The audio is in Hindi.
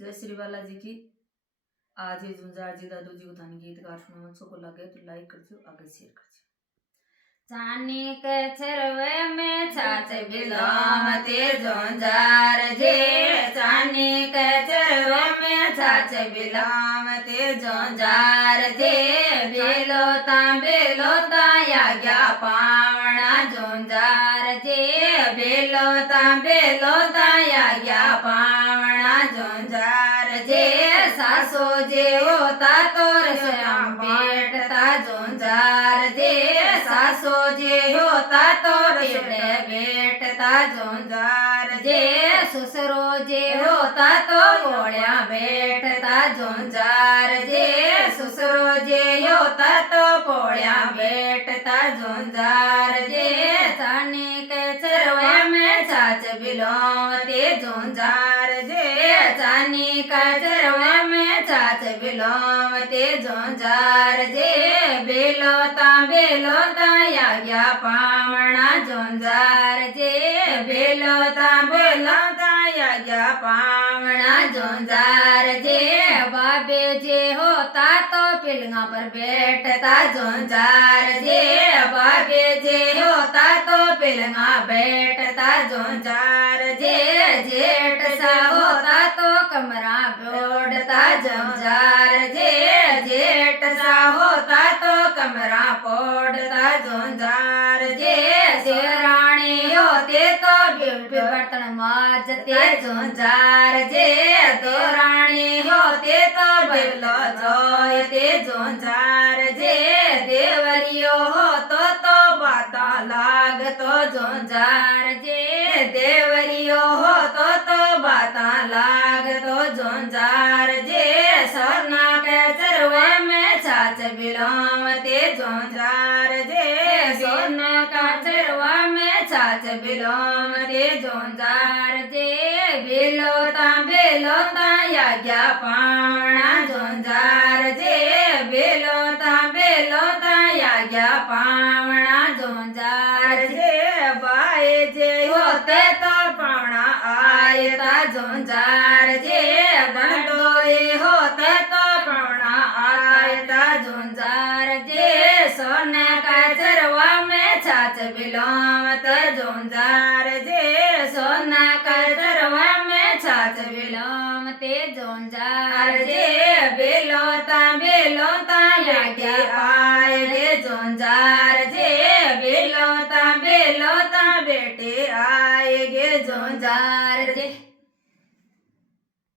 जय श्री बालाजी की। आज ये झुंझार जी दादू जी उठाने गीत गा सुनो, अच्छो को लगे तो लाइक करजो, आगे शेयर करजो। चानी के छरवे में छाछ बिलावते झुंझार जे, चानी के छरवे में छाछ बिलावते झुंझार जे, बेलोता या गया पावना झुंझार जे, बेलोता या गया पावना झुंझार जे, सासो जे होता तोर श्याम पेटता झुंझार जे, सासो जे होता तोर बेटता झुंझार जे, ससुरो जे होता तो बोलिया बेटता झुंझार जे, ससुरो जे होता तो बोलिया बेटता झुंझार जे, चानी के चरवे में छाछ बिलोवते झुंझार जे, चानी का चरवे में छाछ बिलोवते झुंझार जे, बेलोता या गया पावना झुंझार जे, बेलोता या गया पावना झुंझार जे, बाबे जे होता तो पिलंगा पर बैठता झुंझार जे, बाबे जे होता तो पिलंगा बैठता झुंझार जे, जेठ सा होता तो कमरा बोड़ता झुंझार जे, जेठ सा होता तो कमरा पोड़ता झुंझार जे, देवरानी होते तो बर्तन माजते झुंझार जे, देवरानी होते तो बिलो जोयते झुंझार जे, देवरियो होतो तो बाता लागतो झुंझार जे, देवरियो होतो तो बाता लागतो झुंझार जे, सोना के चरवे में छाछ बिलावते झुंझार जे, सोना का चरवा में छाछ बिलावते झुंझार जे, बेलोता या गया पावना झुंझार जे, बेलोता या गया पावना झुंझार जे, बाए जे होते तो पावना आयता झुंझार जे, बंडोरे होते तो पावना आयता झुंझार जे, सोने का चरवा में छाछ बिलावत झुंझार जे, सोना का चरवा में छाछ बिलावते झुंझार जे, बेलोता या के आए गे झुंझार जे, बेलोता बेटे आए गे झुंझार